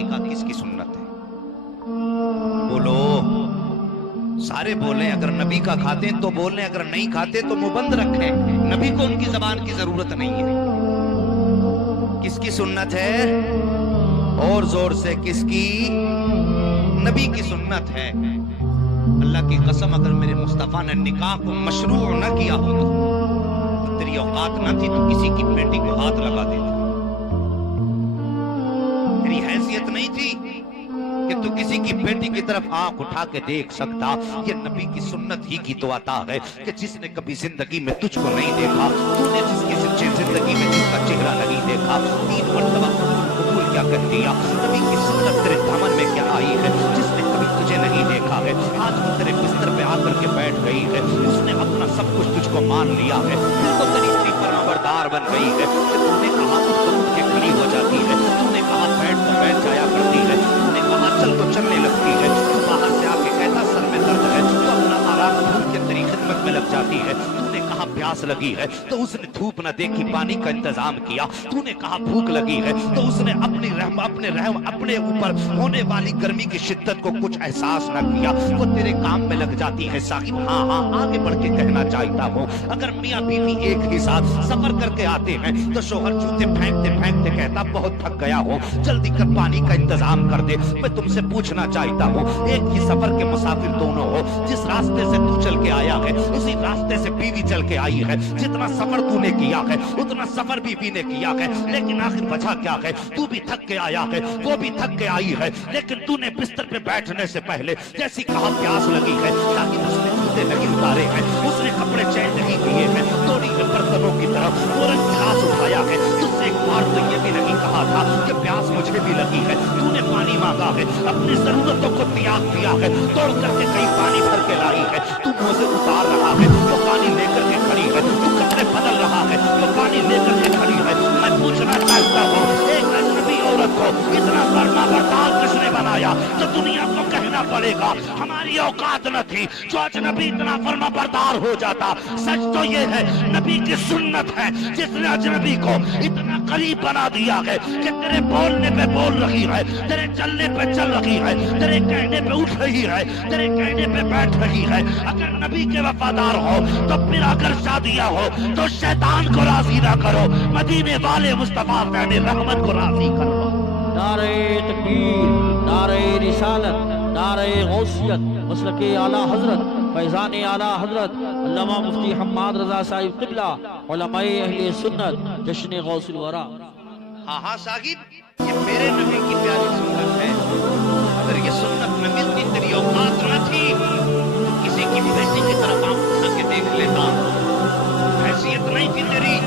نکاح کس کی سنت ہے؟ بولو، سارے بولیں، اگر نبی کا کھاتے ہیں تو بولیں، اگر نہیں کھاتے تو منہ بند رکھیں، نبی کو ان کی زبان کی ضرورت نہیں ہے۔ کس کی سنت ہے؟ اور زور سے، کس کی؟ نبی کی سنت ہے۔ اللہ کی قسم اگر میرے مصطفیٰ نے نکاح کو مشروع نہ کیا ہوتا تو تیری اوقات نہ تھی تو کسی کی بیٹی کو ہاتھ لگا دیتا، تیری حیثیت نہیں تھی کہ تو کسی کی بیٹی کی طرف آنکھ اٹھا کے دیکھ سکتا۔ یہ نبی کی سنت ہی کی تو عطا ہے کہ جس نے کبھی زندگی میں تجھ کو نہیں دیکھا، تو نے جس کی زندگی میں جس کا چہرہ نہیں دیکھا، 3 مرتبہ قبول کیا کر دیا۔ نبی کی سنت تیرے دامن میں کیا آئی ہے؟ جس نے کبھی تجھے نہیں دیکھا ہے، آج وہ تیرے بستر پہ آ کر کے بیٹھ گئی ہے، اس نے اپنا سب کچھ تجھ کو مان لیا ہے، پھر تو تیری اتنی فرمانبردار بن گئی ہے کہ تو نے کہا اٹھ تو اٹھ کے کھڑی ہو جاتی ہے، تو نے کہا بیٹھ تو بیٹھ جایا کرتی ہے، تو نے کہا چل تو چلنے لگتی ہے، تو باہر سے آ کے کہتا سر میں درد ہے تو اپنا آرام بھول کے تیری خدمت میں لگ جاتی ہے، تو نے کہا پیاس لگی ہے تو اس نے دھوپ نہ دیکھی پانی کا انتظام کیا، تو نے کہا بھوک لگی ہے تو اس نے اپنے اوپر ہونے والی گرمی کی شدت کو کچھ احساس نہ کیا، وہ تیرے کام میں لگ جاتی ہے۔ صاحب ہاں آگے بڑھ کے کہنا چاہتا ہوں، اگر میاں بیوی ایک ہی ساتھ سفر کر کے آتے ہیں تو شوہر جوتے پھینکتے پھینکتے کہتا بہت تھک گیا ہوں، جلدی کر پانی کا انتظام کر دے۔ میں تم سے پوچھنا چاہتا ہوں، ایک ہی سفر کے مسافر دونوں ہو، جس راستے سے تو چل کے آیا ہے اسی راستے سے بیوی چل کے آئی ہے، جتنا سفر تو نے کیا ہے اتنا سفر بیوی نے کیا ہے، لیکن آخر وجہ کیا ہے؟ تو بھی تھک کے آیا ہے، وہ بھی تھک کے آئی ہے، لیکن تو نے بستر پہ بیٹھنے سے پہلے جیسی کہا پیاس لگی ہے، تاکہ اس نے جوتے نہیں اتارے ہیں، اس نے کپڑے چینج نہیں کیے ہیں، توڑی کے برتنوں کی طرف فوراً گلاس اٹھایا ہے، تجھ سے ایک بار تو یہ بھی نہیں کہا تھا کہ پیاس مجھے بھی لگی ہے، تو نے پانی مانگا ہے، اپنی ضرورتوں کو تیاگ دیا ہے، توڑ کر کے کئی پانی بھر کے لائی ہے، تو موزے اتار رہا ہے تو پانی لے کر کے کھڑی ہے، تو کپڑے بدل رہا ہے تو پانی لے کر کے کھڑی ہے۔ میں پوچھنا چاہتا ہوں، ایک اجنبی عورت کو اتنا فرما بردار کس نے بنایا تو دنیا کو کہنا پڑے گا ہماری اوقات نہ تھی جو اجنبی اتنا فرما بردار ہو جاتا؟ سچ تو یہ ہے نبی کی سنت ہے جس نے اجنبی کو اتنا قریب بنا دیا ہے کہ تیرے بولنے پہ بول رہی ہے، تیرے چلنے پہ چل رہی ہے، تیرے کہنے پہ اٹھ رہی ہے، تیرے کہنے پہ بیٹھ رہی ہے۔ اگر نبی کے وفادار ہو تو پھر اگر شادیاں ہو تو شیطان کو راضی نہ کرو، مدینے والے مصطفیٰ فین رحمت کو راضی کرو۔ نعرہ تکبیر، نعرہ رسالت، نعرہ غوثیت، مسلک اعلیٰ حضرت فیضان اعلیٰ حضرت علامہ مفتی حماد رضا صاحب قبلہ، علماء اہل سنت، جشن غوث الورا۔ ہاں صاحب، یہ میرے نبی کی پیاری سنت ہے، اگر یہ سنت نہ ملتی تیری اوقات نہ تھی تو کسی کی بیٹی کی طرف آنکھ اٹھا کے دیکھ لیتا، حیثیت نہیں تھی تیری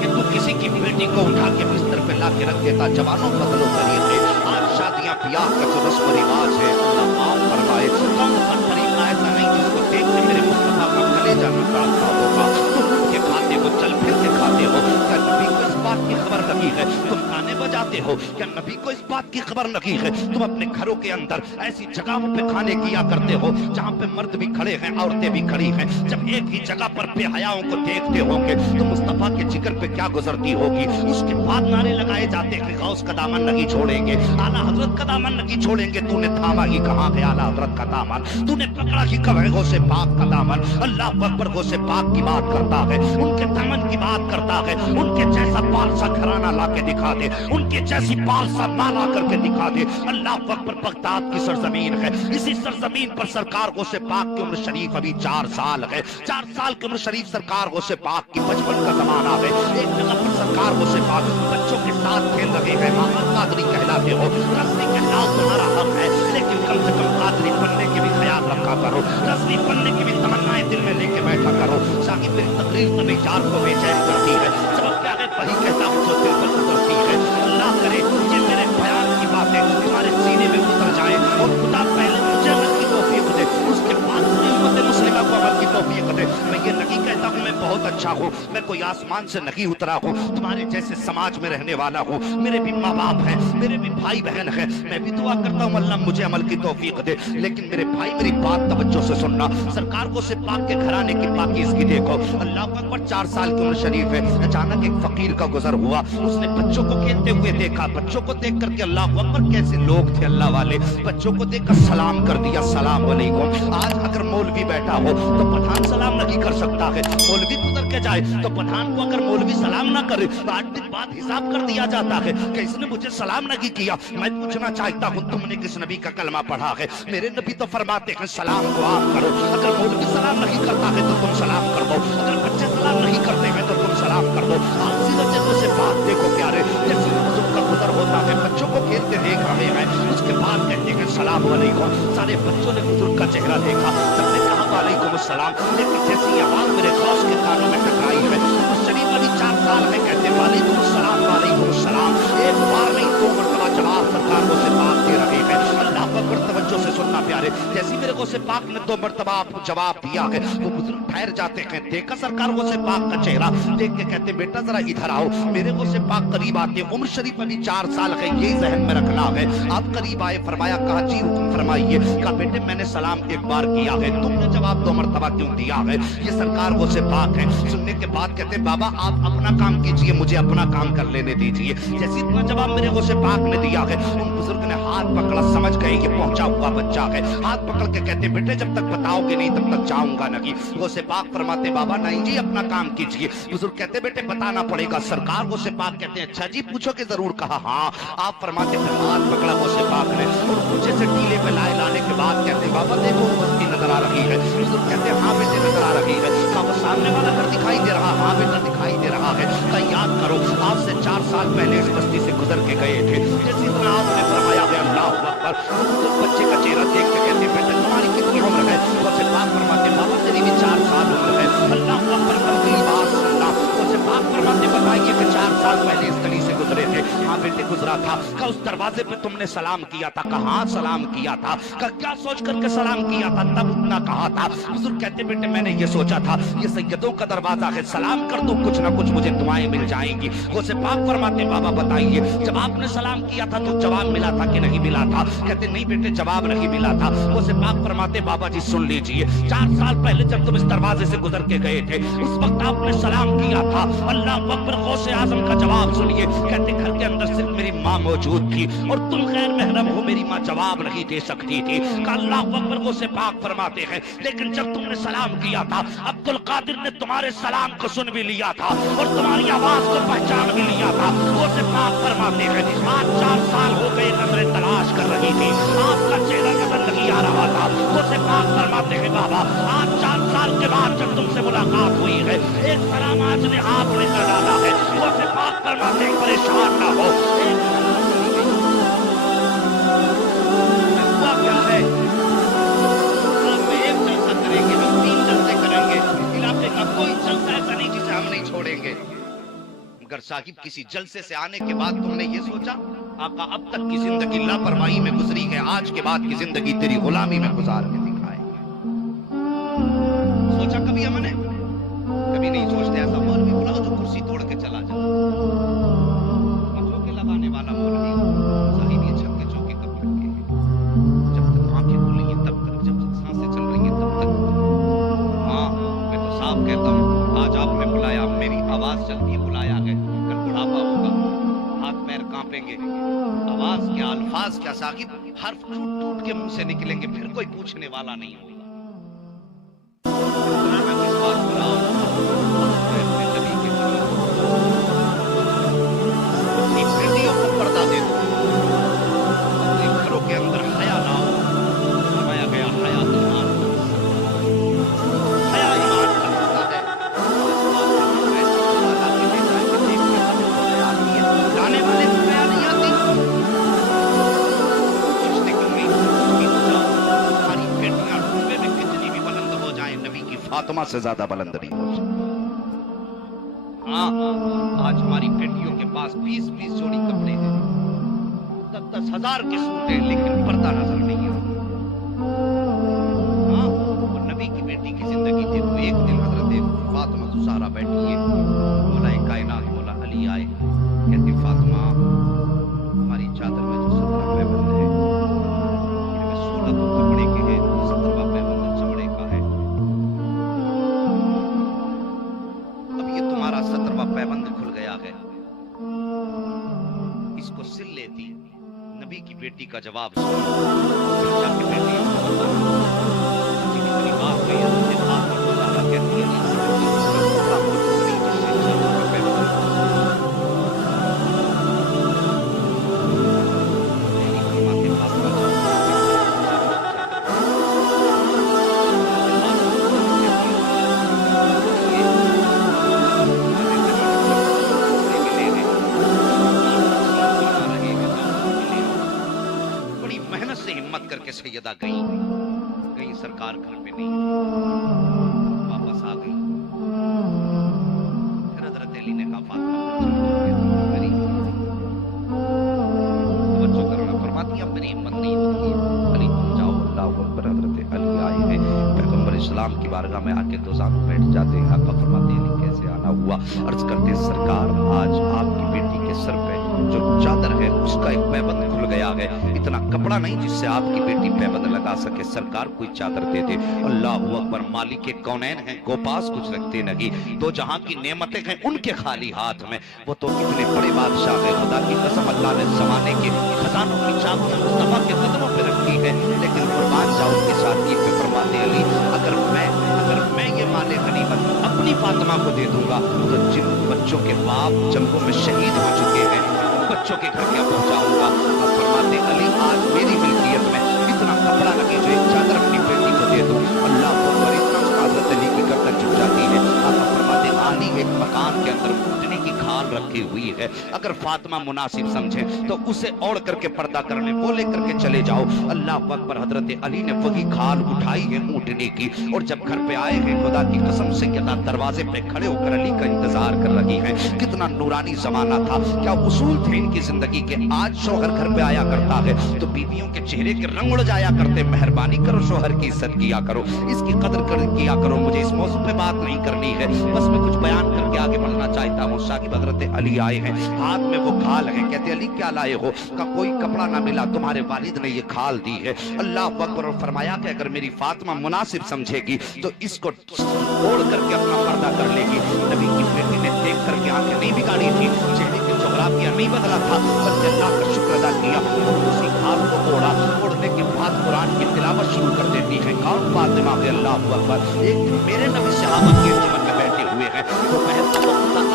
کہ تو کسی کی بیٹی کو اٹھا کے بستر پہ لا کے رکھ دیتا۔ جوانوں بدلو طریقے، آج شادیاں بیاہ کا جو رسم و رواج ہے اللہ معاف فرمائے، کم پر طریقہ ایسا نہیں جس کو دیکھ کے میرے مصطفیٰ کا کلیجہ نکالتا ہوگا۔ تم اٹھ کے کھاتے ہو، چل پھر کے کھاتے ہو، کیا نبی کو اس بات کی خبر لگی ہے؟ تم گانے بجاتے ہو، کیا نبی کو اس بات کی خبر لگی ہے؟ تم اپنے گھروں کے اندر ایسی جگہوں پہ کھانے کیا کرتے ہو جہاں پہ مرد بھی کھڑے ہیں عورتیں بھی کھڑی ہیں، جب ایک ہی جگہ پر بے حیاؤں کو دیکھتے ہوں گے تو مصطفیٰ کے جگر پہ کیا گزرتی ہوگی؟ اس کے بعد نعرے لگائے جاتے ہیں غوث کا دامن نہیں چھوڑیں گے، اعلیٰ حضرت کا دامن نہیں چھوڑیں گے۔ تو نے تھاما ہی کہاں ہے اعلیٰ حضرت کا دامن؟ تو نے پکڑا ہی کب ہے غوث پاک کا دامن؟ اللہ اکبر، غوث پاک کی بات کرتا ہے، ان کے دامن کی بات کرتا ہے، ان کے جیسا پالسا گھرانہ لا کے دکھا دے، ان کے جیسی پالسا ماں لا کر کے دکھا دے۔ اللہ اکبر، بغداد کی سرزمین ہے، اسی سرزمین پر سرکار غوث پاک کی عمر شریف ابھی 4 سال ہے، 4 سال کی عمر شریف سرکار غوث پاک کی 55 کا زمانہ ہے۔ ایک جگہ پر سرکار غوث پاک بچوں کے ساتھ کھیل رہے ہیں، محمد قادری کہلاتے ہو، رسمی کہنا تمہارا حق ہے، لیکن کم سے کم قادری بننے کے بھی خیال رکھا کرو، رسمی بننے کی بھی تمنائیں دل میں لے کے بیٹھا کرو۔ شاہی میری تقریر تو یار کو بے چین کرتی ہے، سبب کیا ہے؟ وہی کہتا ہوں جو دل پر اترتی ہے۔ اللہ کرے کہ میرے بیان کی باتیں تمہارے سینے میں اتر جائیں اور خدا پہلے مجھے عمل کی توفیق دے، اس کے بعد پوری امت مسلمہ کو عمل کی توفیق دے۔ میں یہ نہیں کہتا ہوں میں بہت اچھا ہوں، हूँ, मैं कोई आसमान से नहीं उतरा हूँ, तुम्हारे जैसे समाज में रहने वाला हूँ, मेरे भी माँ बाप हैं, मेरे भी भाई बहन हैं, मैं भी दुआ करता हूँ अल्लाह मुझे अमल की तौफीक दे। लेकिन मेरे भाई मेरी बात तवज्जो से सुनना, सरकार को से पाक के घराने की पाकीज़गी देखो। अल्लाह अकबर 4 साल की उम्र शरीफ है, अचानक एक फकीर का गुजर हुआ, उसने बच्चों को खेलते हुए देखा, बच्चों को देख करके अल्लाह अकबर कैसे लोग थे अल्लाह वाले, बच्चों को देखकर सलाम कर दिया, सलाम वालेकुम। आज अगर मौलवी बैठा हो तो पठान सलाम नहीं कर सकता है, मौलवी गुजर के जाए तो पठान को अगर मौलवी सलाम ना करे तो 8 दिन बाद हिसाब कर दिया जाता है कि इसने मुझे सलाम नहीं किया। मैं पूछना चाहता हूँ तुमने किस नबी का कलमा पढ़ा है? मेरे नबी तो फरमाते हैं सलाम को आप करो, अगर मौलवी सलाम नहीं करता है तो तुम सलाम कर दो, अगर बच्चे सलाम नहीं करते हैं तो तुम सलाम कर दो। आप सीधे जैसे बात देखो प्यारे, जैसे बुजुर्ग का गुजर होता है, बच्चों को खेलते देख रहे हैं, उसके बाद कहते हैं सलाम वालेकुम। सारे बच्चों ने बुजुर्ग का चेहरा देखा, सबने कहा वालेकुम सलाम, लेकिन जैसी आवाज मेरे गौस के कानों में टकराई है, उस शरीफ अली 4 साल में कहते वालेकुम सलाम, एक बार नहीं 2 मरतबा जवाब सरकार को से पाक दे रहे हैं। अल्लाह अकबर तवज्जो से सुनना प्यारे, जैसी मेरे को से पाक ने 2 मरतबा आपको जवाब दिया है, वो बुजुर्ग ठहर जाते हैं, देखा सरकार को से पाक का चेहरा देख के कहते बेटा जरा इधर आओ। मेरे को से पाक करीब आते, उम्र शरीफ अभी 4 साल है, ये जहन में रखना है। आप करीब आए, फरमाया कहा जी हुक्म फरमाइए। कहा बेटे मैंने सलाम एक बार किया है, तुमने जवाब 2 मरतबा क्यों दिया है? ये सरकार वो से पाक है। सुनने के बाद कहते बाबा आप अपना काम कीजिए, मुझे अपना काम कर लेने दीजिए। जैसे इतना जवाब मेरे को से पाक ने दिया है, उन बुजुर्ग ने हाथ पकड़ा, समझ गए ये पहुंचा हुआ बच्चा है, हाथ पकड़ के कहते बेटे जब तक बताओगे नहीं तब तक जाऊंगा नहीं। वो से पाक फरमाते बाबा नहीं जी अपना काम कीजिए। बुजुर्ग कहते बेटे बताना पड़ेगा। सरकार वो से पाक कहते हैं अच्छा जी पूछोगे जरूर। कहा हाँ। आप फरमाते फिर हाथ पकड़ा वो से पाक ने और ऊंचे से टीले पे लाने के बाद कहते बाबा देखो बस्ती नजर आ रही है। बुजुर्ग कहते हाँ बेटे नजर आ रही है। कहा वो सामने वाला घर दिखाई दे रहा? हाँ बेटा दिखाई दे रहा है। कहा याद करो आज से 4 साल पहले इस बस्ती से गुजर के गए थे, जैसी तरह आपने फरमाया है अल्लाह अकबर। तो बच्चे का चेहरा देख के कहते बेटे तुम्हारी कितनी उम्र है? वो से पाक फरमाते बाबा मेरी भी 4 साल उम्र है। अल्लाह अकबर अगली बात सुनना। वो से पाक फरमाते बताइए कि 4 साल पहले इस गली से गुजरे थे? हाँ बेटे गुजरा था। कहा उस दरवाजे पे तुमने सलाम किया था? कहा हाँ सलाम किया था। कहा क्या सोच करके सलाम किया था? तब उतना कहा था। बुजुर्ग कहते बेटे मैंने ये सोचा था ये सैयदों का दरवाजा है, सलाम कर दो कुछ ना कुछ मुझे दुआएं मिल जाएंगी। वो से पाक फरमाते बाबा बताइए जब आपने सलाम किया था तो जवाब मिला था कि नहीं मिला था? कहते नहीं बेटे जवाब नहीं मिला था। वो से पाक फरमाते बाबा जी सुन लीजिए 4 साल पहले जब तुम इस दरवाजे से गुजर के गए थे उस वक्त आपने सलाम किया था। अल्लाह अकबर गौसे आजम का जवाब सुनिए। कहते घर के अंदर सिर्फ मेरी माँ मौजूद थी और तुम गैर महरम हो, मेरी माँ जवाब नहीं दे सकती थी। अल्लाह अकबर गौसे पाक फरमाते हैं लेकिन जब तुमने सलाम किया था अब्दुल कादिर ने तुम्हारे सलाम को सुन भी लिया था और तुम्हारी आवाज को पहचान भी लिया था। वो से पाक फरमाते हैं आज 4 साल हो गए नजरें तलाश कर रही थी, आपका चेहरा नजर नहीं आ रहा था। वो से पाक फरमाते हैं बाबा आज 4 साल के बाद जब तुमसे मुलाकात हुई है एक सलाम आज ने आपने कर डाला है। वो से पाक फरमाते हैं परेशान ना हो। क्या है एक जलसा करेंगे, हम 3 जलसे करेंगे, इलाके का कोई जलसा ऐसा नहीं जिसे हम नहीं छोड़ेंगे। मगर साहिब किसी जलसे से आने के बाद तुमने ये सोचा आका अब तक की जिंदगी लापरवाही में गुजरी है, आज के बाद की जिंदगी तेरी गुलामी में गुजार के दिखाए। सोचा कभी हमने? कभी नहीं सोचते। ऐसा मौलवी बुलाओ जो कुर्सी तोड़ के चला जाए, चौके लगाने वाला मौलवी साहिब ये छत के चौके कब लगे हैं? जब तक आंखें खुलेंगी तब तक, जब तक सांसें चल रही हैं तब तक। हाँ मैं तो साफ कहता हूँ आज आपने बुलाया, मेरी आवाज चलती है बुलाया है, कल बुढ़ापा होगा, हाथ पैर कांपेंगे, आवाज क्या अल्फाज क्या साहिब हर्फ टूट टूट के मुंह से निकलेंगे, फिर कोई पूछने वाला नहीं होगा। मैं किस बात बुलाऊं? मैं अपने नबी के अपनी बेटियों को पर्दा दे दो, अपने घरों के अंदर हया लाओ। फरमाया गया हया ईमान हया ईमान का हिस्सा है। लाने वाले को हया नहीं आती, सोचते क्यों नहीं? हमारी बेटियां ढूंढे में कितनी भी बुलंद हो जाए नबी की फातिमा से ज्यादा बुलंद नहीं हो सकती। हाँ आज हमारी बेटियों के पास 20-20 जोड़ी कपड़े हैं, 10-10 हजार के सूट हैं, लेकिन पर्दा नजर नहीं आता। हाँ वो नबी की बेटी की जिंदगी थी तो एक दिन हजरत फातिमा ज़हरा बैठिए। मौला कायनात मौला अली आए, कहती फातिमा हमारी चादर में जो 17 पैबंद है, इनमें 16 तो कपड़े के हैं, 17वां पैबंद चमड़े का है। अब ये तुम्हारा 17वां पैबंद खुल गया है, इसको सिल लेती। नबी की बेटी का जवाब सुनो, फिर जाके बेटी बात हुई है, उसने हाथ और गुजारा कहती है करके सैयदा गई सरकार घर पे नहीं, वापस आ गई। फिर हजरत अली ने कहा फातिमा तवज्जो करना, फरमाती अब मेरी हिम्मत नहीं होती, अली तुम जाओ। अल्लाहु अकबर। हजरत अली आए हैं, पैगंबर इस्लाम की बारगाह में आके दो जान बैठ जाते हैं। आका फरमाते हैं कैसे आना हुआ? अर्ज करते हैं सरकार आज आपकी बेटी के सर पे जो चादर है उसका एक पैबंद खुल गया है, इतना कपड़ा नहीं जिससे आपकी बेटी पैबंद लगा सके, सरकार कोई चादर दे दे। अल्लाहु अकबर। मालिक के कौनैन हैं, को पास कुछ रखते नहीं, दो जहां की नेमतें हैं उनके खाली हाथ में, वो तो कितने बड़े बादशाह है। खुदा की कसम अल्लाह ने जमाने के खजानों की चाबियां मुस्तफा के कदमों पे रखी है, लेकिन कुर्बान जाओ के साथ ये पे फरमाते अली अगर मैं ये माले गनीमत अपनी फातिमा को दे दूंगा तो जिन बच्चों के बाप जंगों में शहीद हो चुके हैं बच्चों के घर क्या पहुंचाऊंगा। अब फरमाते अली आज मेरी मिल्कियत में इतना कपड़ा लगे जो एक चादर अपनी बेटी को दे दूं। अल्लाह अकबर। इतना हजरत अली की गर्दन झुक जाती है। आप फरमाते आली एक मकान के अंदर ऊँटनी की खाल रखी हुई है, अगर फातिमा मुनासिब समझे तो उसे ओढ़ करके पर्दा करने वो लेकर के चले जाओ। अल्लाह अकबर। हजरत अली ने वही खाल उठाई है ऊँटनी की, और जब घर पे आए हैं खुदा की कसम से दरवाजे पे खड़े होकर अली का इंतजार कर रही हैं। कितना नूरानी जमाना था, क्या उसूल थे इनकी जिंदगी के। आज शोहर घर पे आया करता है तो बीवियों के चेहरे के रंग उड़ जाया करते। मेहरबानी करो शोहर की इज्जत किया करो, इसकी कदर किया करो। मुझे इस मौजूद पे बात नहीं करनी है, बस मैं कुछ बयान करके आगे बढ़ना चाहता हूँ। शाकिब हजरत अली आए हैं, हाथ में वो खाल है, कहते अली क्या लाए हो? का कोई कपड़ा ना मिला, तुम्हारे वालिद ने ये खाल दी है। अल्लाह अकबर। और फरमाया कि अगर मेरी फातिमा मुनासिब समझेगी तो इसको ओढ़ करके अपना पर्दा कर लेगी। नबी की बेटी ने देख करके आंखें नहीं बिगाड़ी थी, चेहरे के जोग्राफिया नहीं बदला था, बल्कि अल्लाह का शुक्र अदा किया और उसी खाल को ओढ़ा। ओढ़ने के बाद कुरान की तिलावत शुरू कर देती है। कौन? फातिमा के। अल्लाह अकबर। एक दिन मेरे नबी सहाबा के अंजुमन में बैठे हुए हैं, तो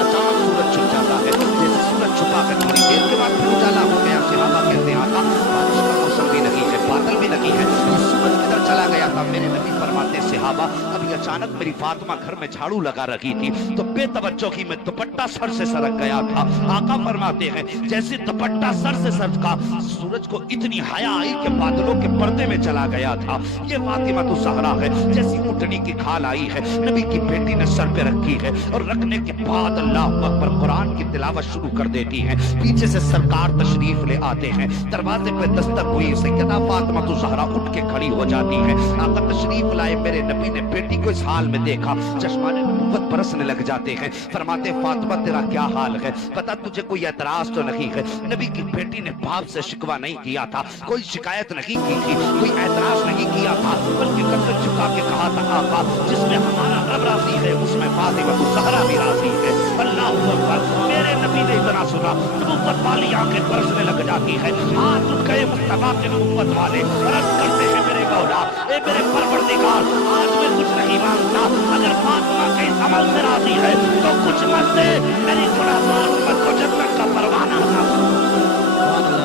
अचानक सूरज छुप जाता है, जैसे सूरज छुपा कर थोड़ी देर के बाद फिर उजाला हो गया। सहाबा कहते हैं आका बारिश का मौसम भी नहीं है, बादल भी नहीं है, सूरज किधर चला गया था? मेरे नबी फरमाते सहाबा अभी अचानक मेरी फातिमा घर में झाड़ू लगा रही थी तो बेतवज्जो की मैं दुपट्टा सर से सरक गया था। आका फरमाते हैं जैसे दुपट्टा सर से सरका, सूरज को इतनी हया आई कि बादलों के पर्दे में चला गया था। ये फातिमा तो सहरा है, जैसी ऊँटनी की खाल आई है नबी की बेटी ने सर पे रखी है, और रखने के बाद अल्लाह अकबर कुरान की तिलावत शुरू कर देती है। पीछे से सरकार तशरीफ ले आते हैं, दरवाजे पे दस्तक हुई, सैयदा फातिमा तो सहरा उठ के खड़ी हो जाती है। आका तशरीफ लाए, मेरे नबी ने बेटी को इस हाल में देखा, चश्माने नबुव्वत बरसने लग जाते हैं। फरमाते फातिमा तेरा क्या हाल है, बता तुझे कोई एतराज तो नहीं है? नबी की बेटी ने बाप से शिकवा नहीं किया था, कोई शिकायत नहीं की थी, कोई एतराज नहीं किया था, बल्कि गर्दन झुका के कहा था आका जिसमें हमारा रब राजी है उसमें फातिमा तो सहरा भी राजी है। अल्लाह अकबर। मेरे नबी ने इतना सुना, नबुव्वत वाली आंखें बरसने लग जाती है, हाथ उठ गए मुस्तफा के नबुव्वत वाले, अर्ज करते हैं मेरे मौला ए मेरे परवरदिगार आज मैं कुछ नहीं मांगता, अगर फातिमा के इस अमल से राजी है तो कुछ मत दे, मेरी गुनाहगार उम्मत को जन्नत का परवाना ना।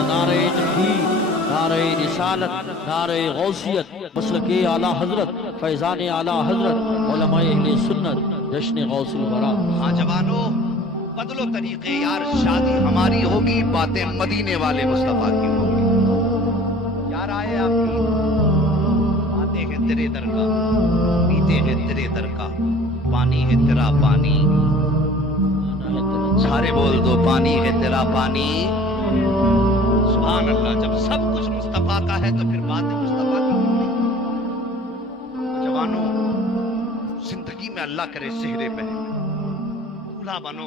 नारे तकबीर, नारे रिसालत, नारे गौसियत, मसलके आला हजरत, फैजान आला हजरत, उलमाए अहले सुन्नत, जश्न गौसुल वरा। हाँ जवानों बदलो तरीके यार, शादी हमारी होगी, बातें मदीने वाले मुस्तफा की होगी। यार आए आपकी आते हैं तेरे दर का, पीते हैं तेरे दर का, पानी है तेरा पानी, सारे बोल दो पानी है तेरा पानी। सुभान अल्लाह। जब सब कुछ मुस्तफा का है तो फिर बातें मुस्तफा की होंगी। जवानों जिंदगी में अल्लाह करे सेहरे पहने, बूढ़ा बनो,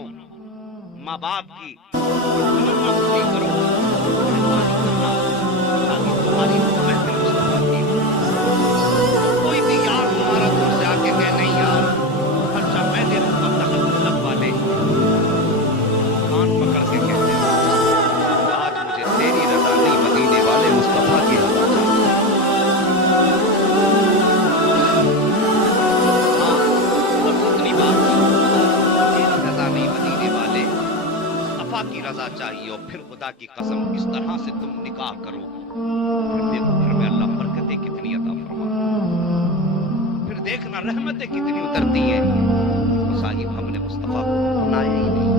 माँ बाप की मनोकामना पूरी करो, मेहरबानी करना ताकि तुम्हारी महफिल मुस्तफा की हो। कोई भी यार तुम्हारा तुमसे आके कहे नहीं यार खर्चा मैं दे दूंगा, तलब वाले कान पकड़ के कहते हैं आज मुझे तेरी रजा नहीं, मदीने वाले मुस्तफा की रजा चाहिए। हाँ, बस इतनी बात, तेरी रजा नहीं, मदीने वाले मुस्तफा की रजा चाहिए। और फिर खुदा की कसम इस तरह से तुम निकाह करो, फिर देखो घर में अल्लाह बरकतें कितनी अता फरमाता है, फिर देखना रहमतें कितनी उतरती हैं। तो साहिब हमने मुस्तफा को अपनाया ही नहीं,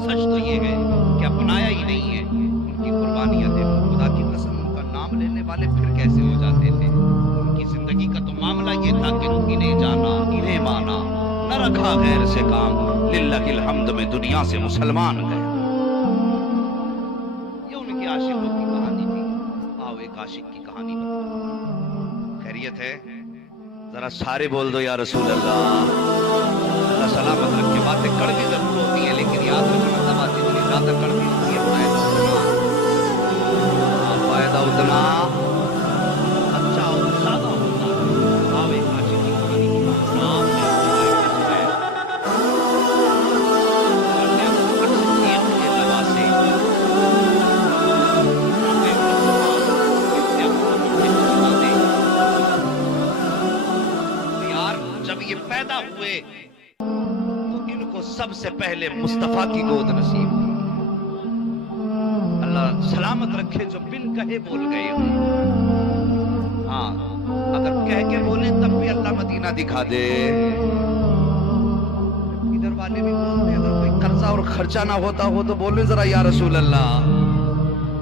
सच तो ये है कि अपनाया ही नहीं है। उनकी कुर्बानियां देखो, खुदा की कसम उनका नाम लेने वाले फिर कैसे हो जाते थे। उनकी जिंदगी का तो मामला ये था कि इन्हें जाना, इन्हें माना, न रखा गैर से काम, लिल्लाहिल हम्द में दुनिया से मुसलमान गए। ये उनके आशिकों की कहानी थी। आओ एक आशिक की कहानी बताओ। खैरियत है? जरा सारे बोल दो या रसूल अल्लाह। अल्लाह सलामत रखे। बातें कड़वी जरूर होती है लेकिन याद रखना दवा जितनी ज्यादा कड़वी होती है फायदा उतना अच्छा और ज्यादा होता है। आओ एक आशिक की कहानी नाम है जब ये पैदा हुए तो इनको सबसे पहले मुस्तफा की गोद नसीब हुई। अल्लाह सलामत रखे जो बिन कहे बोल गए हो। हाँ, अगर कह के बोले तब भी अल्लाह मदीना दिखा दे। इधर वाले भी बोलते अगर कोई कर्जा और खर्चा ना होता हो तो बोले जरा या रसूल अल्लाह।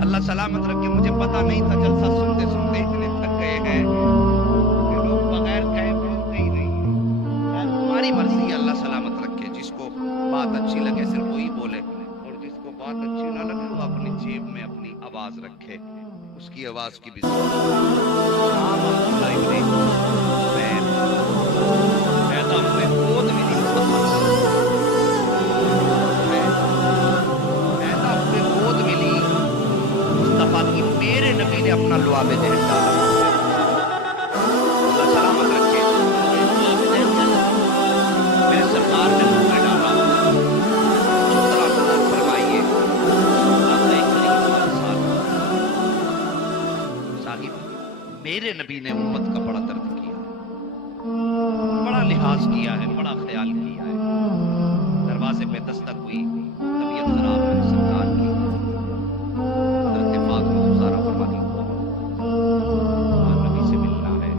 अल्लाह सलामत रखे, मुझे पता नहीं था, जलसा सुनते सुनते इतने थक गए हैं कि लोग बगैर कहे बोलते ही नहीं। तुम्हारी मर्जी, अल्लाह सलामत रखे। जिसको बात अच्छी लगे सिर्फ वही बोले और जिसको बात अच्छी ना लगे वो अपनी जेब में अपनी आवाज रखे, उसकी आवाज की भी गोद मिली मुस्तफा की, मेरे नबी ने अपना लुआबे देह डाला। अल्लाह सलामत रखे। सरकार ने मुंह डाला, फरमाइए साहिब मेरे नबी ने उम्मत का बड़ा दर्द किया, बड़ा लिहाज किया है, बड़ा ख्याल किया है। दरवाजे पे दस्तक हुई, तबीयत खराब है सरकार की। हज़रत फातिमा ज़हरा फरमाती नबी से मिलना है,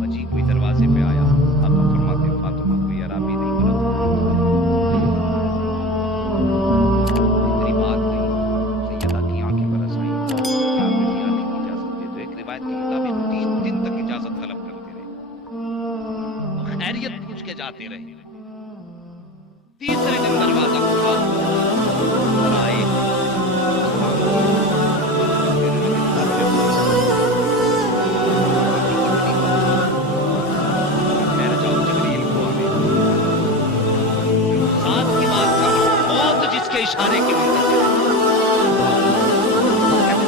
वजी कोई दरवाजे पे आया, आप फरमाते फातिमा कोई अराबी नहीं बना। इतनी बात नहीं, सैयदा की आंखें बरस आई, क्या बेटी आने की इजाजत दे। तो एक रिवायत के मुताबिक 3 दिन तक इजाजत तलब करते रहे, खैरियत पूछ के जाते रहे। तीसरे दिन दरवाजा खुला, आए इशारे की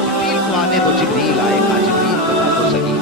जिब्रील को आने दो। जिब्रील आएगा, जिब्रील बता दो सही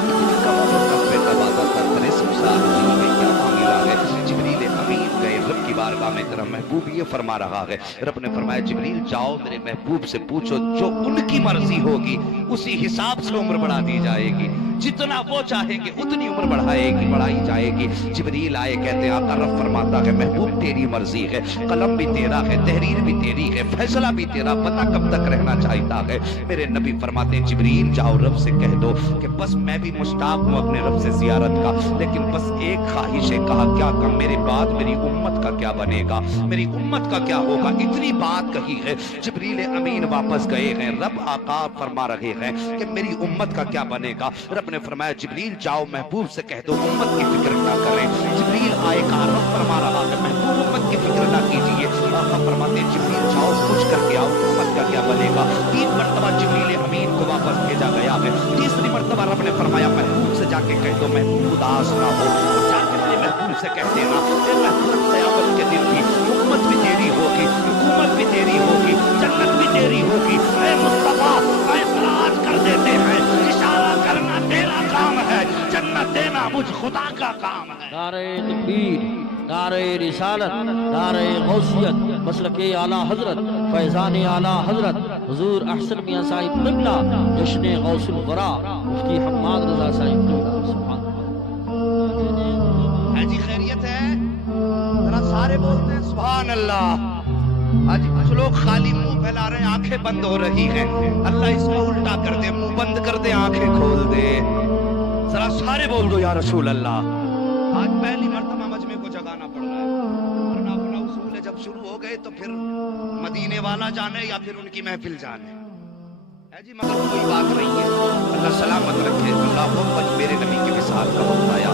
कब पे कब आता था, तेरे संसार में क्या मामला है। जिब्रील अमीन गए रब की बारगाह में, तेरा महबूब ये फरमा रहा है। रब ने फरमाया जिब्रील जाओ मेरे महबूब से पूछो, जो उनकी मर्जी होगी उसी हिसाब से उम्र बढ़ा दी जाएगी, जितना वो चाहेंगे उतनी उम्र बढ़ाई जाएगी। जिब्रील आए, कहते आका रब फरमाता है महबूब तेरी मर्जी है, कलम भी तेरा है, तहरीर भी तेरी है, फैसला भी तेरा, पता कब तक रहना चाहता है। मेरे नबी फरमाते हैं जिब्रील जाओ रब से कह दो कि बस मैं भी मुश्ताक हूँ अपने रब से जियारत का, लेकिन बस एक ख्वाहिश है। कहा क्या कम, मेरे बाद मेरी उम्मत का क्या बनेगा, मेरी उम्मत का क्या होगा। इतनी बात कही है, जिब्रील अमीन वापस गए हैं। रब आका फरमा रहे हैं कि मेरी उम्मत का क्या बनेगा। रब ने फरमाया जिब्रील जाओ महबूब से कह दो उम्मत की फिक्र ना करें। जिब्रील आए, कहा रब फरमा रहा है महबूब उम्मत की फिक्र ना कीजिए। आका फरमाते जिब्रील जाओ पूछ करके आओ उम्मत का क्या बनेगा। 3 मरतबा जिब्रील अमीन को वापस भेजा गया है। तीसरी मरतबा रब ने फरमाया महबूब से जाके कह दो महबूब उदास ना हो, जाके मेरे महबूब से कह देना ए महबूब, क़यामत के दिन भी उम्मत भी तेरी होगी, हुकूमत भी तेरी होगी, जन्नत भी तेरी होगी। ए मुस्तफा, फैसला आज कर देते हैं, इशारा करना तेरा काम है, जन्नत देना मुझ खुदा का काम है। नारे तकबीर, नारे रिसालत, नारे गौसियत, मसलके आला हजरत, फैजान आला हजरत हुजूर अहसन मियां साहिब क़िबला, जश्न गौसुल वरा मुफ्ती हम्माद रज़ा साहिब क़िबला। सुभान है जी, खैरियत है? जरा सारे बोलते हैं सुभान अल्लाह। आज कुछ लोग खाली मुंह फैला रहे हैं, आंखें बंद हो रही हैं। अल्लाह इसको उल्टा कर दे, मुंह बंद कर दे, आंखें खोल दे। जरा सारे बोल दो या रसूल अल्लाह। आज पहली मर्तबा मजमे को जगाना पड़ रहा है, वरना अपना उसूल है, जब शुरू हो गए तो फिर मदीने वाला जाने या फिर उनकी महफिल जाने है जी, मगर कोई बात नहीं है। अल्लाह सलामत रखे। अल्लाह मोहम्मद मेरे नबी के विसाल का वक्त आया,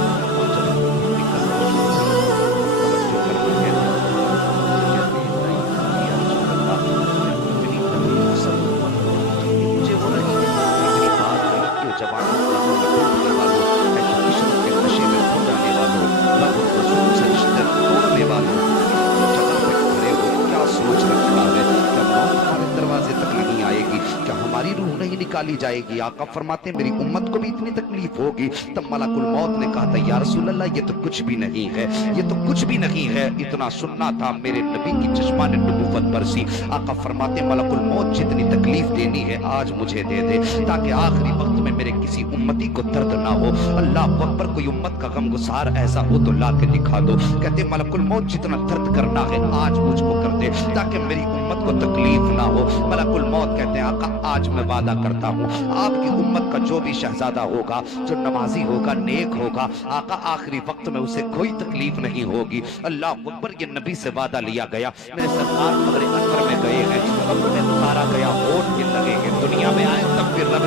हमारी रूह नहीं निकाली जाएगी। आका फरमाते मेरी उम्मत को भी इतनी तकलीफ होगी। तब मलकुल मौत ने कहा था या रसूल अल्लाह, ये तो कुछ भी नहीं है, ये तो कुछ भी नहीं है। इतना सुनना था, मेरे नबी की चश्मा ने नबूवत बरसी। आका फरमाते मलकुल मौत जितनी तकलीफ देनी है आज मुझे दे दे, ताकि आखिरी वक्त में मेरे किसी उम्मती को दर्द ना हो। अल्लाह अकबर, कोई उम्मत का गमगुसार ऐसा हो तो ला के दिखा दो। कहते मलकुल मौत जितना दर्द करना है आज मुझको कर दे, ताकि मेरी उम्मत को तकलीफ ना हो। मलकुल मौत कहते हैं आका आज मैं वादा करता हूँ आपकी उम्मत का जो भी शहजादा होगा, जो नमाजी होगा, नेक होगा, आका आखिरी वक्त में उसे कोई तकलीफ नहीं होगी। अल्लाह अकबर, ये नबी से वादा लिया गया। मेरे सरकार कब्र अंदर में गए हैं, कब्र में उतारा गया, होठ भी लगेंगे। दुनिया में आए तब भी रब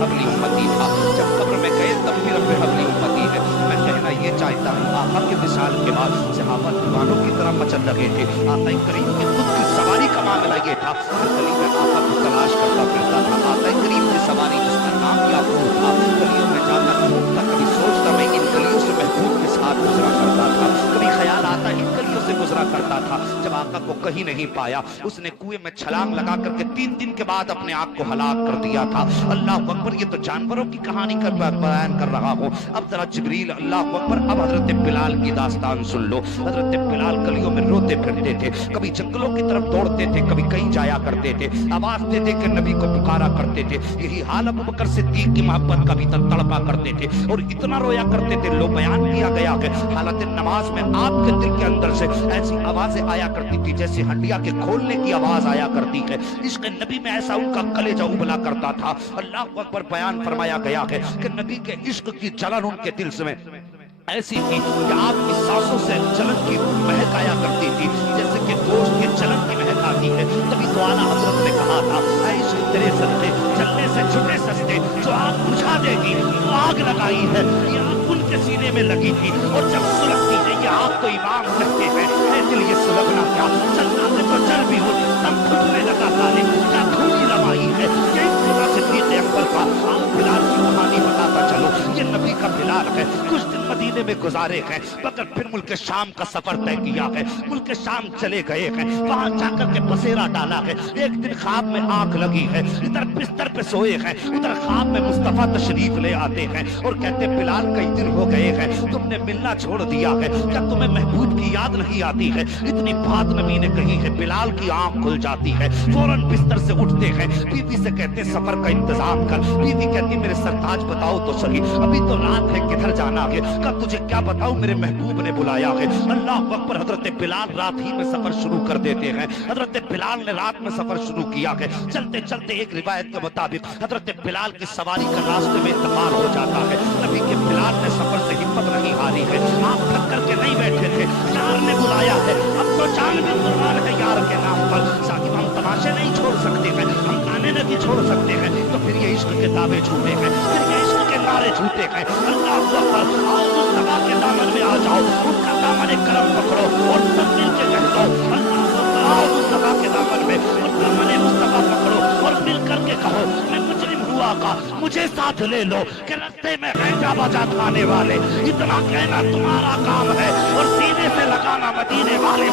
हबली उम्मती था, जब कब्र में गए तब भी रब हबली उम्मती है। मैं कहना ये चाहता हूँ आका के विसाल के बाद सहाबा दीवानों की तरह मचल लगे थे। आका करीम की खुद की सवारी का मामला ये था, हर गली में आका को तलाश करता फिरता था। आका करीम की सवारी जिसका नाम याकूब था, गलियों में जाकर ढूंढता, कभी सोचता मैं इन गलियों से महबूब के साथ गुजरा करता था, कभी ख्याल आता इन गलियों से गुजरा करता था। जब आका को कहीं नहीं पाया, उसने कुएं में छलांग लगा करके 3 दिन के बाद अपने आप को हलाक कर दिया था। अल्लाह अकबर, ये तो जानवरों की कहानी का बयान कर रहा हूँ। अब जरा जिब्रील, अल्लाह अकबर, अब हजरत बिलाल की दास्तान सुन लो। हजरत बिलाल गलियों में रोते फिरते थे, कभी जंगलों की तरफ दौड़ते थे, कभी कहीं जाया करते थे, आवाज दे दे के नबी को पुकारा करते थे। यही हाल अबू बकर सिद्दीक की मोहब्बत का भी तड़पा करते थे और इतना रोया करते थे। लो बयान किया गया कि हालत नमाज में आपके दिल के अंदर से ऐसी आवाजें आया करती थी जैसे हंडिया के खोलने की आवाज आया करती है। इश्क नबी में ऐसा उनका कलेजा उबला करता था। अल्लाह अकबर, बयान फरमाया गया है कि नबी के इश्क की जलन उनके दिल से ऐसी थी कि आपकी सांसों से जलन की महक आया करती थी, जैसे कि गोश्त के जलन की महक आती है। तभी तो आला हजरत ने कहा था, ऐ इश्क तेरे सस्ते चलने से छुटे सस्ते, जो आग बुझा देगी वो आग लगाई है। ये आग उनके सीने में लगी थी और जब सुलगती है ये आग तो इमाम कहते हैं, ऐ दिल ये सुलगना क्या, चलना से तो चल भी हो, तब घुटने लगा साले, क्या धूली रवाई है। ये खुदा सिद्दीक़ अकबर का आप बिलाल की कहानी बताता चलो। ये नबी का बिलाल है, कुछ दिन मदीने में गुजारे हैं, मगर फिर मुल्क शाम का सफर तय किया है। मुल्क शाम चले गए हैं, वहां जाकर के बसेरा डाला है। एक दिन ख्वाब में आंख लगी है, इधर बिस्तर पे सोए हैं, उधर ख्वाब में मुस्तफा तशरीफ ले आते हैं और कहते बिलाल कई दिन हो गए हैं, तुमने मिलना छोड़ दिया है, क्या तुम्हें महबूब की याद नहीं आती है। इतनी बात नबी ने कही है, बिलाल की आंख खुल जाती है, फौरन बिस्तर से उठते हैं, बीवी से कहते सफर का इंतजाम कर। बीवी कहती मेरे सरताज बताओ तो सही, अभी तो रात है, किधर जाना है। कब तुझे क्या बताऊं, मेरे महबूब ने बुलाया है। अल्लाह अकबर, हजरत बिलाल रात ही में सफर शुरू कर देते हैं। हजरत बिलाल ने रात में सफर शुरू किया है। चलते चलते एक रिवायत के मुताबिक हजरत बिलाल की सवारी का रास्ते में इंतकाल हो जाता है। नबी के बिलाल ने सफर से हिम्मत नहीं हारी है, आप थक करके नहीं बैठे थे, यार ने बुलाया है, अब तो जान भी कुर्बान है यार के नाम पर। साकिब हम तमाशे नहीं छोड़ सकते हैं, हम गाने नहीं छोड़ सकते हैं, तो फिर ये इश्क के दावे झूठे हैं, फिर ये इश्क के नारे झूठे हैं। अल्लाह अकबर, आओ मुस्तफा के दामन में आ जाओ, उनका दामन करम पकड़ो और सब मिल के कह दो अल्लाह अकबर, आओ मुस्तफा के दामन में और दामन मुस्तफा पकड़ो और मिल करके कहो मैं मुजरिम हुआ का مجھے ساتھ لے لو کہ رستے میں غیجا بجا کھانے والے اتنا کہنا تمہارا کام ہے اور سینے سے لگانا مدینے والے